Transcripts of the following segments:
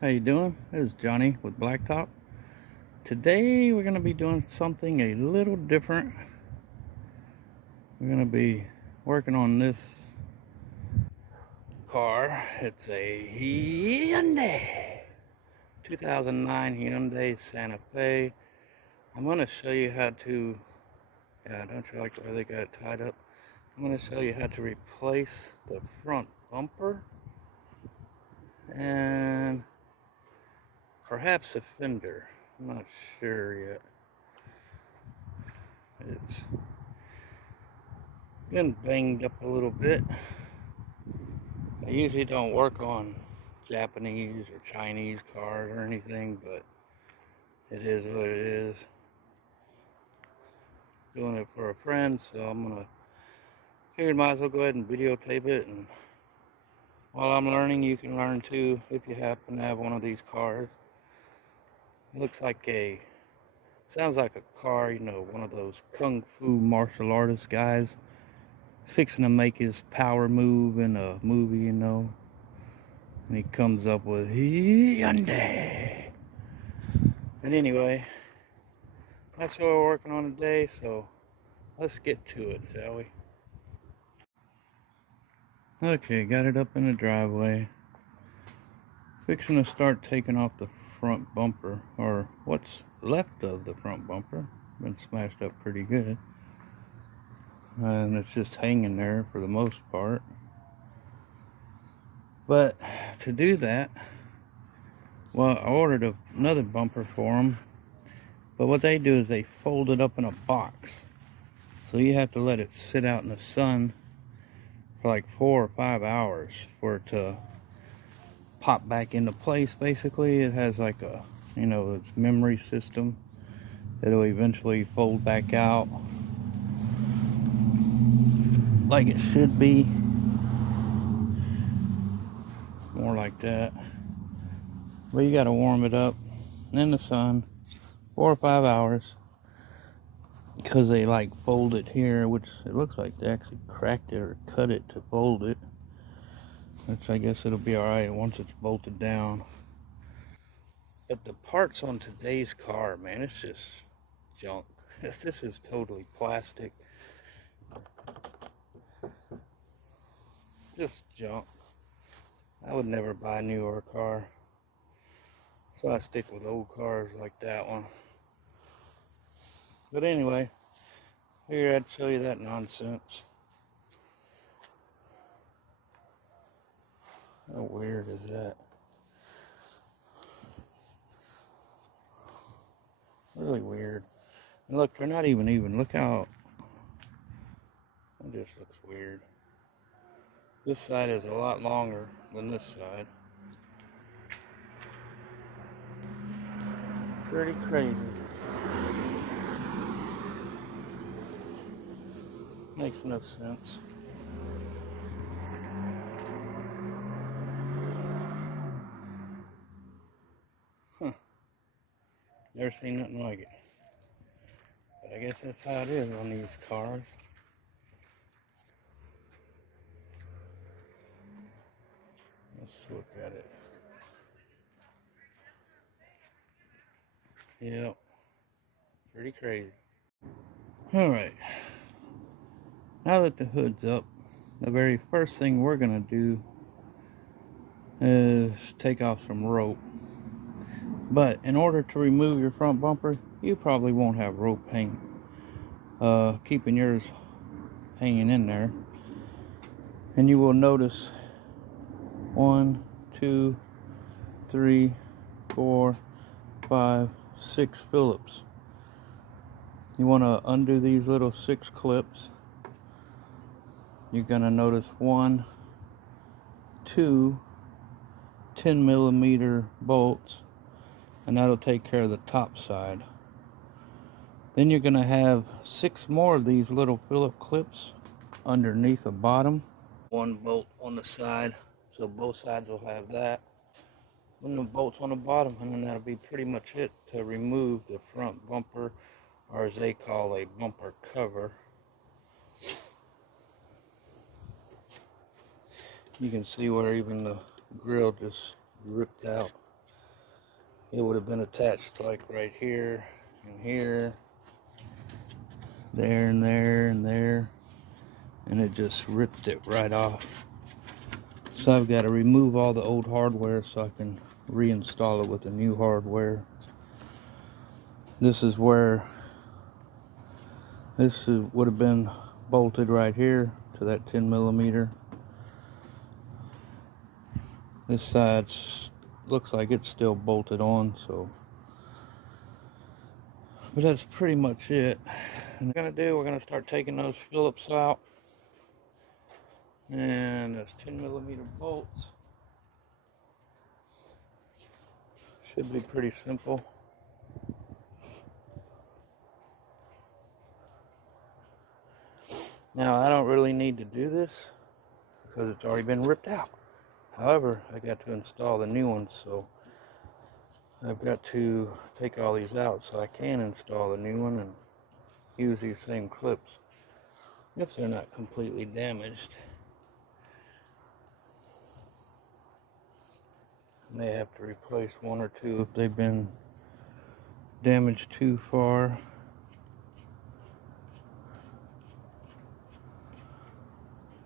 How you doing? This is Johnny with Blacktop. Today we're going to be doing something a little different. We're going to be working on this car. It's a Hyundai 2009 Hyundai Santa Fe. I'm going to show you how to, don't you like the way they got it tied up? I'm going to show you how to replace the front bumper and perhaps a fender. I'm not sure yet. It's been banged up a little bit. I usually don't work on Japanese or Chinese cars or anything, but it is what it is. Doing it for a friend, so figured might as well go ahead and videotape it. And while I'm learning, you can learn too if you happen to have one of these cars. It looks like sounds like a car, one of those kung fu martial artist guys fixing to make his power move in a movie, and he comes up with Hyundai. And anyway, that's what we're working on today, so let's get to it, shall we? Okay, got it up in the driveway. Fixing to start taking off the front bumper, or what's left of the front bumper. Been smashed up pretty good. And it's just hanging there for the most part. But to do that, well, I ordered another bumper for them. But what they do is they fold it up in a box. So you have to let it sit out in the sun for like 4 or 5 hours for it to pop back into place. Basically, it has like its memory system. It'll eventually fold back out like it should be. More like that. But you gotta warm it up in the sun 4 or 5 hours, because they like fold it here, which it looks like they actually cracked it or cut it to fold it, which I guess it'll be alright once it's bolted down. But the parts on today's car, man, it's just junk. This is totally plastic. Just junk. I would never buy a newer car. So I stick with old cars like that one. But anyway, here I'd show you that nonsense. How weird is that? Really weird. And look, they're not even. Look how it just looks weird. This side is a lot longer than this side. Pretty crazy. Makes no sense. Huh. Never seen nothing like it. But I guess that's how it is on these cars. Let's look at it. Yep. Pretty crazy. Alright. Now that the hood's up, the very first thing we're going to do is take off some rope. But in order to remove your front bumper, you probably won't have rope keeping yours hanging in there. And you will notice 1, 2, 3, 4, 5, 6 Phillips. You want to undo these little 6 clips. You're going to notice 1, 2 10mm bolts, and that'll take care of the top side. Then you're going to have 6 more of these little Phillip clips underneath the bottom. 1 bolt on the side, so both sides will have that. Then the bolts on the bottom, and then that'll be pretty much it to remove the front bumper, or as they call a bumper cover. You can see where even the grill just ripped out. it would have been attached like right here and here, there and there and there, and it just ripped it right off. So I've got to remove all the old hardware so I can reinstall it with the new hardware. This is where would have been bolted right here to that 10mm. This side looks like it's still bolted on, so. But that's pretty much it. And we're gonna start taking those Phillips out. And those 10mm bolts. Should be pretty simple. Now, I don't really need to do this because it's already been ripped out. However, I got to install the new ones, so I've got to take all these out so I can install the new one and use these same clips if they're not completely damaged. May have to replace one or two if they've been damaged too far.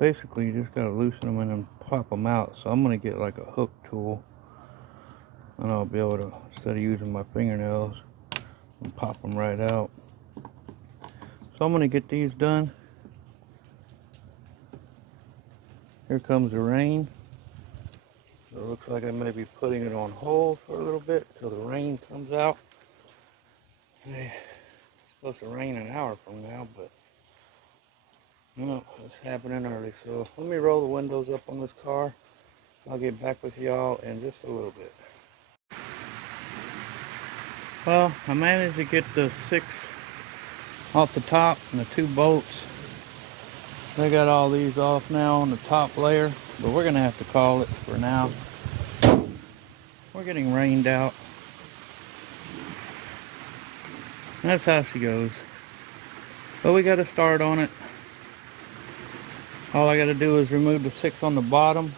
Basically, you just gotta loosen them and then pop them out. So I'm gonna get like a hook tool, and I'll be able to, instead of using my fingernails, and pop them right out. So I'm gonna get these done. Here comes the rain. So it looks like I may be putting it on hold for a little bit until the rain comes out. It's supposed to rain an hour from now, but no, it's happening early. So let me roll the windows up on this car. I'll get back with y'all in just a little bit. Well, I managed to get the 6 off the top and the 2 bolts. They got all these off now on the top layer, but we're gonna have to call it for now. We're getting rained out. That's how she goes. But we got to start on it. All I got to do is remove the 6 on the bottom.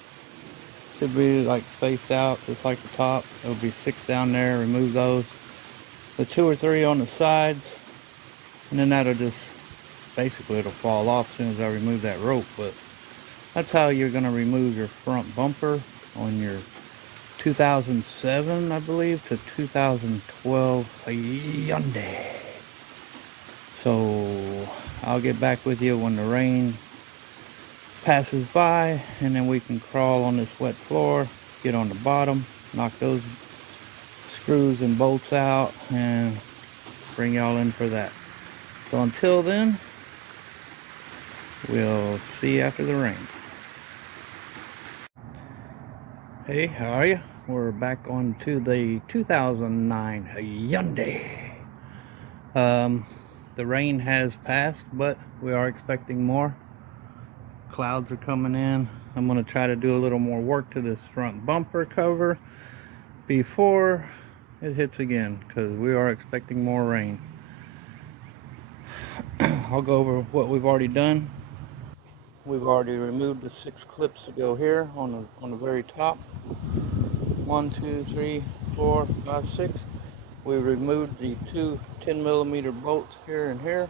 Should be like spaced out just like the top. There'll be 6 down there. Remove those. The 2 or 3 on the sides, and then that'll just basically it'll fall off as soon as I remove that rope. But that's how you're going to remove your front bumper on your 2007, I believe, to 2012 Hyundai. So I'll get back with you when the rain passes by, and then we can crawl on this wet floor, get on the bottom, knock those screws and bolts out, and bring y'all in for that. So until then, we'll see you after the rain. Hey, how are you? We're back on to the 2009 Hyundai. The rain has passed, but we are expecting more. Clouds are coming in. I'm going to try to do a little more work to this front bumper cover before it hits again, because we are expecting more rain. I'll go over what we've already done. We've already removed the 6 clips to go here on the very top. 1, 2, 3, 4, 5, 6. We removed the 2 10mm bolts here and here.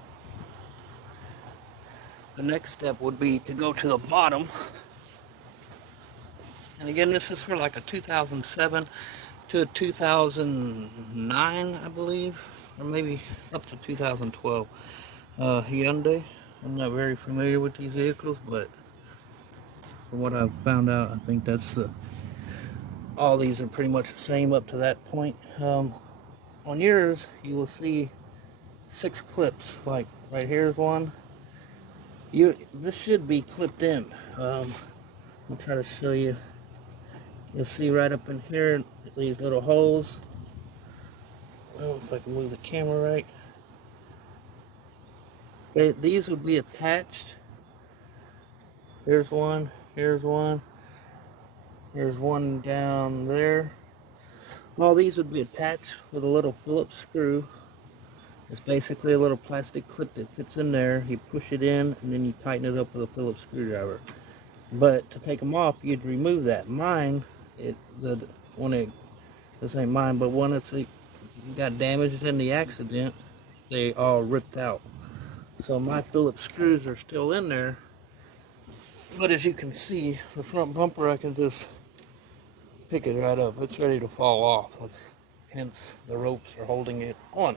The next step would be to go to the bottom. And again, this is for like a 2007 to a 2009, I believe, or maybe up to 2012 Hyundai. I'm not very familiar with these vehicles, but from what I've found out, I think that's all these are pretty much the same up to that point. On yours, you will see 6 clips. Like right here's one. This should be clipped in. I'll try to show you. You'll see right up in here these little holes. I don't know if I can move the camera right. These would be attached. Here's one. Here's one. There's one down there. All these would be attached with a little Phillips screw. It's basically a little plastic clip that fits in there. You push it in, and then you tighten it up with a Phillips screwdriver. But to take them off, you'd remove that. Mine, the This ain't mine, but when it's got damaged in the accident, they all ripped out. So my Phillips screws are still in there. But as you can see, the front bumper, I can just pick it right up. It's ready to fall off. Hence, the ropes are holding it on.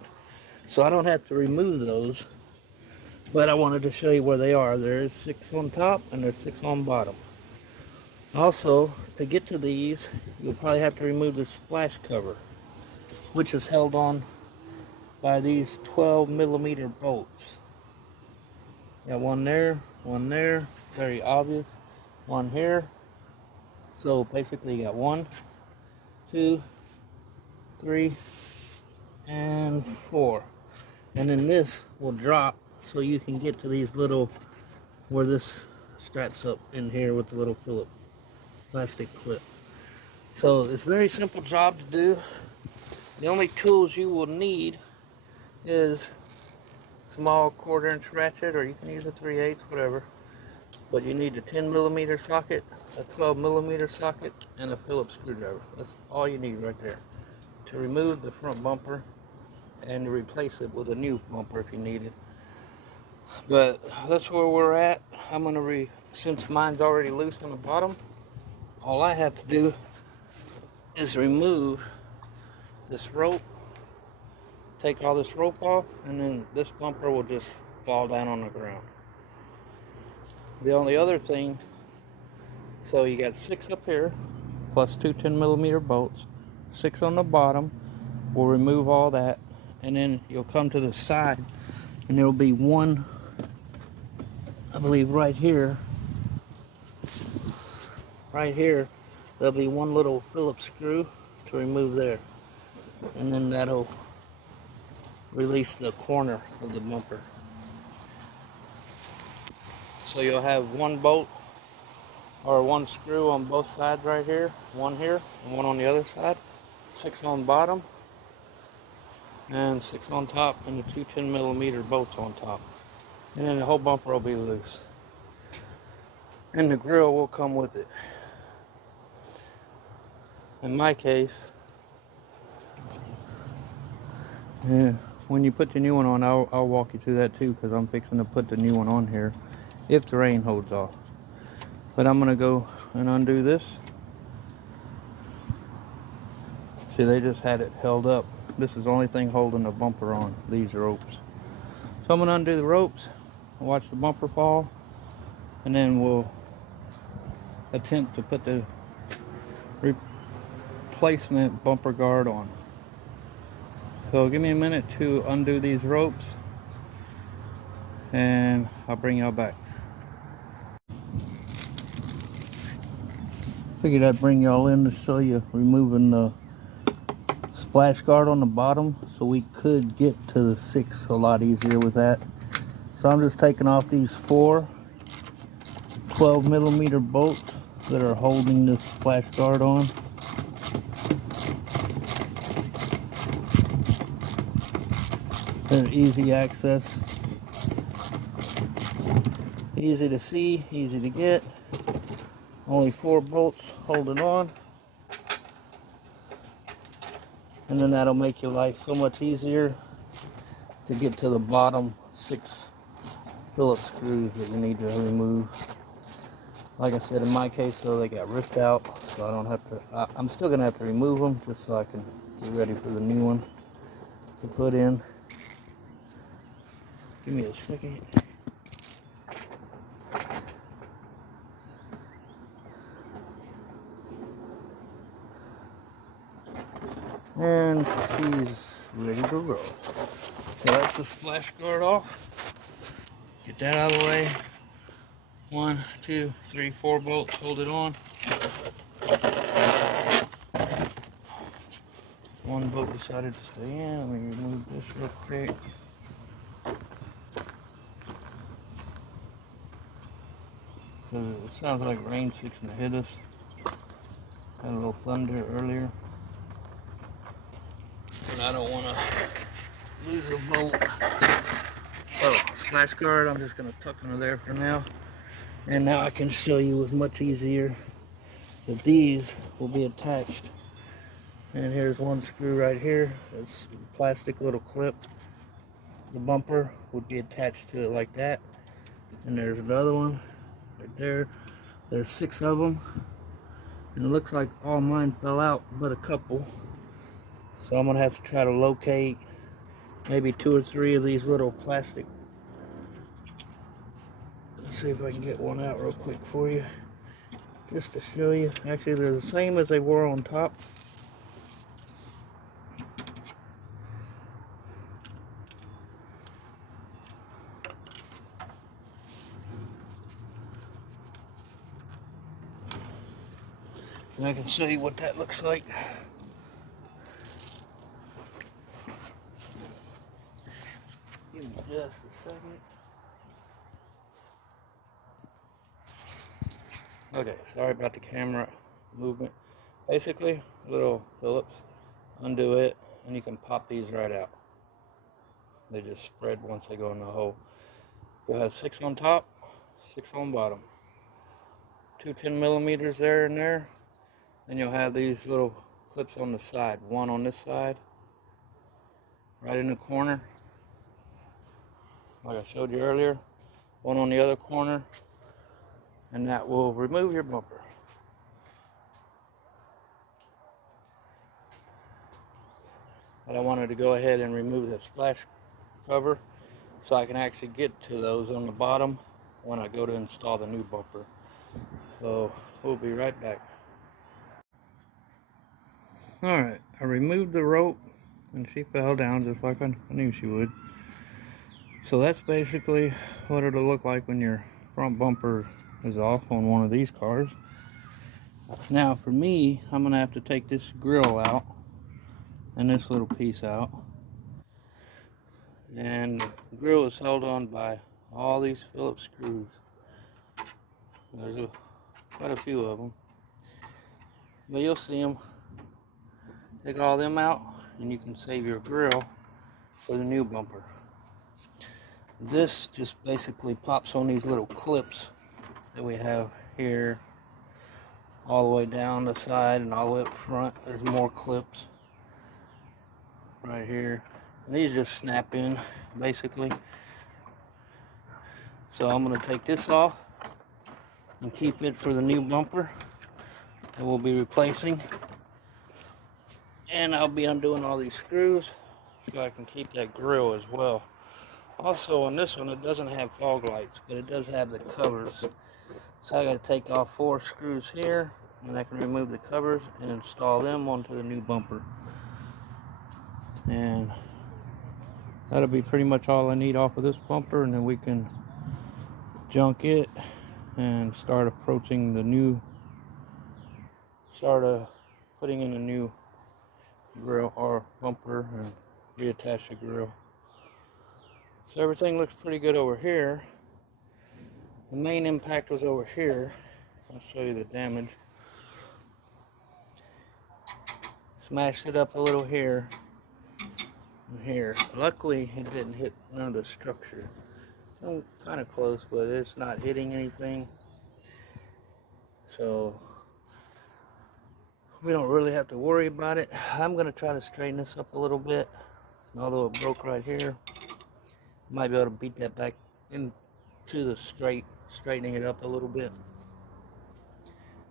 So I don't have to remove those. But I wanted to show you where they are. There's 6 on top and there's 6 on bottom. Also, to get to these, you'll probably have to remove the splash cover, which is held on by these 12mm bolts. Got one there, very obvious. One here. So basically you got 1, 2, 3, and 4. And then this will drop so you can get to these little, where this straps up in here with the little Phillips plastic clip. So it's a very simple job to do. The only tools you will need is small 1/4 inch ratchet, or you can use a 3/8, whatever. But you need a 10mm socket, a 12mm socket, and a Phillips screwdriver. That's all you need right there to remove the front bumper and to replace it with a new bumper if you need it. But that's where we're at. I'm gonna since mine's already loose on the bottom, all I have to do is remove this rope, take all this rope off, and then this bumper will just fall down on the ground. The only other thing, so you got 6 up here, plus 2 10mm bolts, 6 on the bottom. We'll remove all that, and then you'll come to the side, and there'll be one, I believe right here, there'll be one little Phillips screw to remove there. And then that'll release the corner of the bumper. So you'll have one bolt or one screw on both sides right here, one here and one on the other side, 6 on bottom and 6 on top, and the 2 10mm bolts on top. And then the whole bumper will be loose. And the grill will come with it. In my case, yeah, when you put the new one on, I'll walk you through that too, because I'm fixing to put the new one on here if the rain holds off. But I'm going to go and undo this. See, they just had it held up. This is the only thing holding the bumper on, these ropes. So I'm going to undo the ropes, watch the bumper fall, and then we'll attempt to put the replacement bumper guard on. So give me a minute to undo these ropes, and I'll bring y'all back. Figured I'd bring y'all in to show you removing the splash guard on the bottom, so we could get to the 6 a lot easier with that. So I'm just taking off these 4 12mm bolts that are holding this splash guard on. They're easy access, easy to see, easy to get. Only 4 bolts holding on, and then that'll make your life so much easier to get to the bottom 6 Phillips screws that you need to remove. Like I said, in my case though, they got ripped out, so I don't have to, I'm still gonna have to remove them just so I can get ready for the new one to put in. Give me a second. And she's ready to roll. So that's the splash guard off. Get that out of the way. 1, 2, 3, 4 bolts, hold it on. One bolt decided to stay in. Let me remove this real quick. It sounds like rain's fixing to hit us. Had a little thunder earlier. And I don't want to lose a bolt. Oh, splash guard, I'm just going to tuck under there for now. And now I can show you with much easier that these will be attached And here's one screw right here. It's a plastic little clip. The bumper would be attached to it like that. And there's another one right there. There's 6 of them. And it looks like all mine fell out but a couple. So I'm gonna have to try to locate maybe 2 or 3 of these little plastic. Let's see if I can get one out real quick for you, just to show you. Actually, they're the same as they were on top. And I can show you what that looks like. Give me just a second. Okay, sorry about the camera movement. Basically, little Phillips, undo it, and you can pop these right out. They just spread once they go in the hole. You'll have 6 on top, 6 on bottom. 2 10mm there and there. Then you'll have these little clips on the side. One on this side, right in the corner, like I showed you earlier. One on the other corner, and that will remove your bumper. But I wanted to go ahead and remove the splash cover so I can actually get to those on the bottom when I go to install the new bumper. So we'll be right back. Alright, I removed the rope and she fell down just like I knew she would. So that's basically what it'll look like when your front bumper is off on one of these cars. Now for me, I'm going to have to take this grill out and this little piece out. And the grill is held on by all these Phillips screws. There's quite a few of them. But you'll see them. Take all them out and you can save your grill for the new bumper. This just basically pops on these little clips that we have here, all the way down the side and all the way up front. There's more clips right here. And these just snap in basically. So I'm going to take this off and keep it for the new bumper that we'll be replacing. And I'll be undoing all these screws so I can keep that grill as well. Also on this one, it doesn't have fog lights, but it does have the covers. So I got to take off 4 screws here, and I can remove the covers and install them onto the new bumper. And that'll be pretty much all I need off of this bumper, and then we can junk it and start approaching the new, putting in a new grill or bumper and reattach the grill. So everything looks pretty good over here. The main impact was over here. I'll show you the damage. Smashed it up a little here and here. Luckily it didn't hit none of the structure. I'm kind of close, but it's not hitting anything. So we don't really have to worry about it. I'm going to try to straighten this up a little bit. Although it broke right here, might be able to beat that back into the straightening it up a little bit.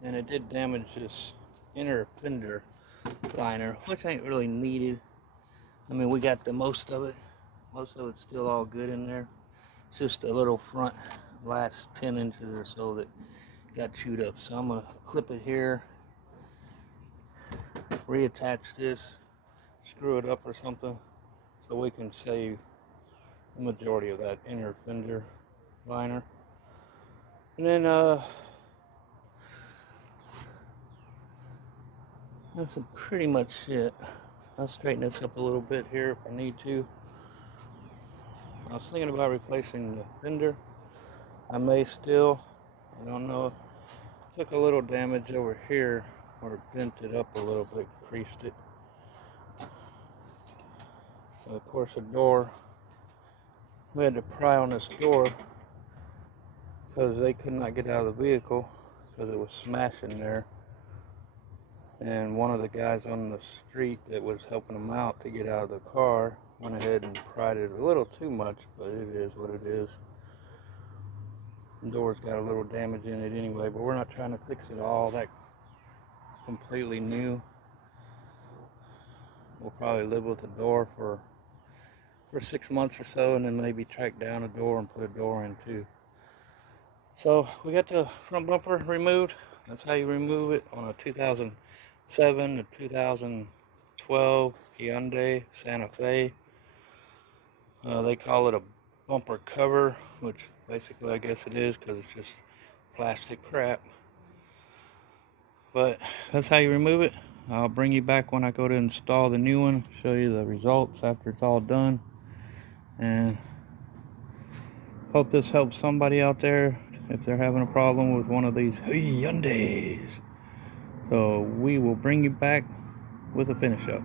And it did damage this inner fender liner, which ain't really needed. I mean, we got the most of it. Most of it's still all good in there. It's just a little front last 10 inches or so that got chewed up. So I'm going to clip it here, reattach this, screw it up or something, so we can save the majority of that inner fender liner. And then that's pretty much it. I'll straighten this up a little bit here if I need to. I was thinking about replacing the fender. I may still, I don't know. Took a little damage over here where it bent it up a little bit, creased it. So of course the door, we had to pry on this door because they could not get out of the vehicle because it was smashing there. And one of the guys on the street that was helping him out to get out of the car went ahead and pried it a little too much, but it is what it is. The door's got a little damage in it anyway, but we're not trying to fix it all that completely new. We'll probably live with the door for 6 months or so, and then maybe track down a door and put a door in too. So we got the front bumper removed. That's how you remove it on a 2007 to 2012 Hyundai Santa Fe. They call it a bumper cover, which basically I guess it is because it's just plastic crap. But that's how you remove it. I'll bring you back when I go to install the new one, show you the results after it's all done. And hope this helps somebody out there if they're having a problem with one of these Hyundais. So we will bring you back with a finish up.